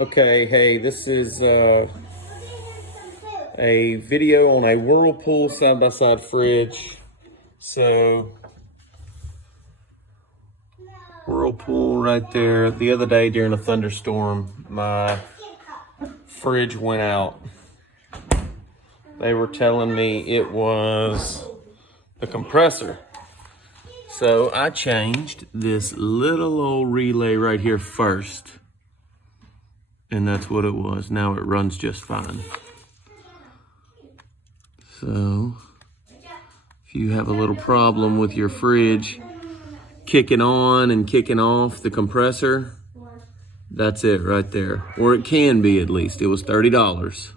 Okay, hey, this is a video on a Whirlpool side-by-side fridge. So, Whirlpool right there. The other day during a thunderstorm, my fridge went out. They were telling me it was the compressor. So I changed this little old relay right here first. And that's what it was. Now it runs just fine. So if you have a little problem with your fridge kicking on and kicking off the compressor, that's it right there. Or it can be at least. It was $30.